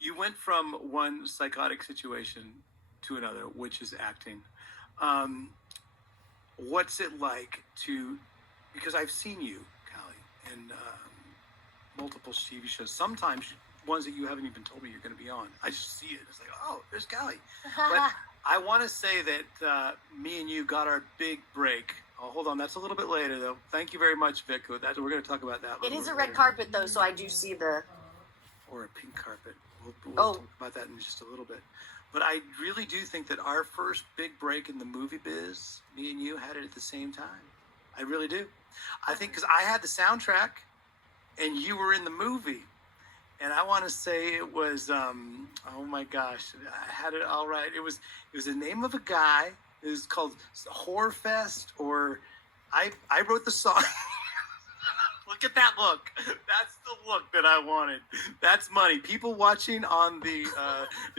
You went from one psychotic situation to another, which is acting. Um, what's it like to? Because I've seen you, Callie, in multiple TV shows. Sometimes ones that you haven't even told me you're going to be on. I just see it. It's like, oh, there's Callie. But I want to say that me and you got our big break. Oh, hold on. That's a little bit later, though. Thank you very much, Vic. We're going to talk about that. It is a red carpet, though, so I do see the... Or a pink carpet. We'll talk about that in just a little bit. But I really do think that our first big break in the movie biz, me and you had it at the same time. I really do. I think because I had the soundtrack and you were in the movie. And I want to say it was, oh my gosh, I had it all right. It was the name of a guy. It was called Horrorfest, or I wrote the song. Look at that look. That's the look that I wanted. That's money. People watching on the,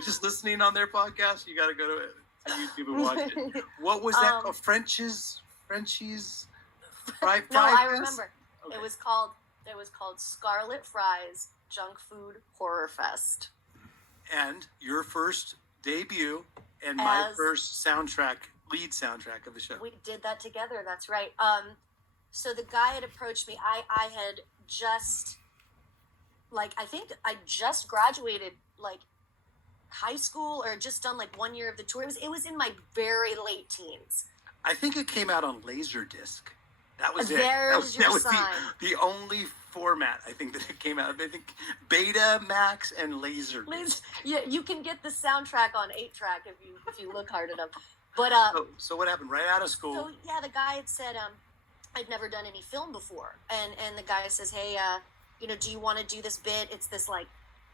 just listening on their podcast, you got to go to YouTube and watch it. What was that called? Frenchie's Fry No, I Fest? remember. Okay. It was called Scarlet Fries Junkfood Horrorfest. And your first debut and my first lead soundtrack of the show. We did that together. That's right. So the guy had approached me. I had just, I think I just graduated, high school, or just done, 1 year of the tour. It was in my very late teens. I think it came out on Laserdisc. That was There's it. That was sign. the only format, I think, that it came out. I think Betamax and Laserdisc. Yeah, you can get the soundtrack on 8-track if you look hard enough. But so what happened? Right out of school. So yeah, the guy had said, I'd never done any film before, and the guy says, hey, do you want to do this bit? It's this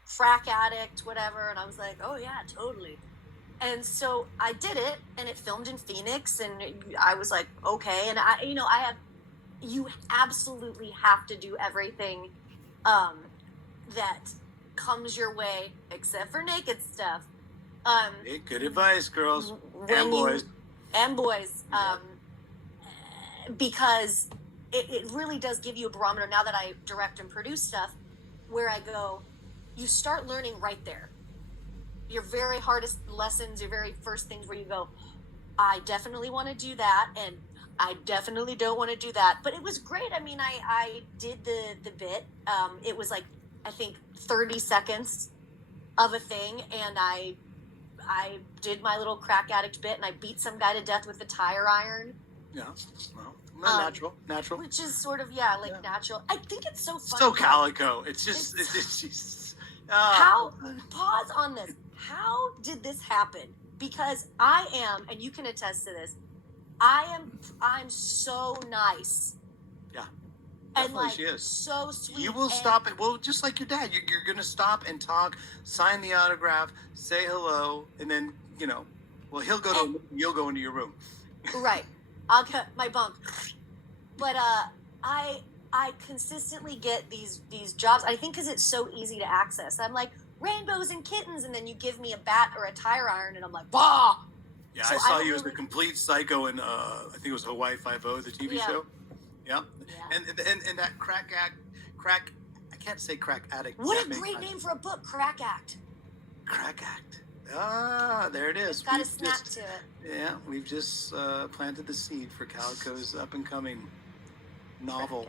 frack addict, whatever. And I was like, oh yeah, totally. And so I did it, and it filmed in Phoenix, and I was like, okay. And you absolutely have to do everything that comes your way, except for naked stuff. Hey, good advice, girls and boys. Because it really does give you a barometer. Now that I direct and produce stuff, where I go, you start learning right there. Your very hardest lessons, your very first things where you go, I definitely want to do that, and I definitely don't want to do that. But it was great. I mean, I did the bit. It was I think 30 seconds of a thing, and I did my little crack addict bit, and I beat some guy to death with a tire iron. Yeah, well, natural. Which is sort of, natural. I think it's so funny. So Calico. It's just... How, pause on this. How did this happen? Because I am, and you can attest to this, I'm so nice. Yeah. And she is. So sweet. You will stop it. Well, just like your dad, you're going to stop and talk, sign the autograph, say hello, and then, well, you'll go into your room. Right. I'll get my bunk. But I consistently get these jobs. I think because it's so easy to access. I'm like, rainbows and kittens, and then you give me a bat or a tire iron, and I'm like, bah! Yeah, so I saw you as the complete psycho in, I think it was Hawaii Five-0, the TV show. Yeah. And that I can't say crack addict. What a great name for a book, Crack Act. Crack Act. Ah, there it is. Got a snap to it. Yeah, we've just planted the seed for Calico's up-and-coming novel.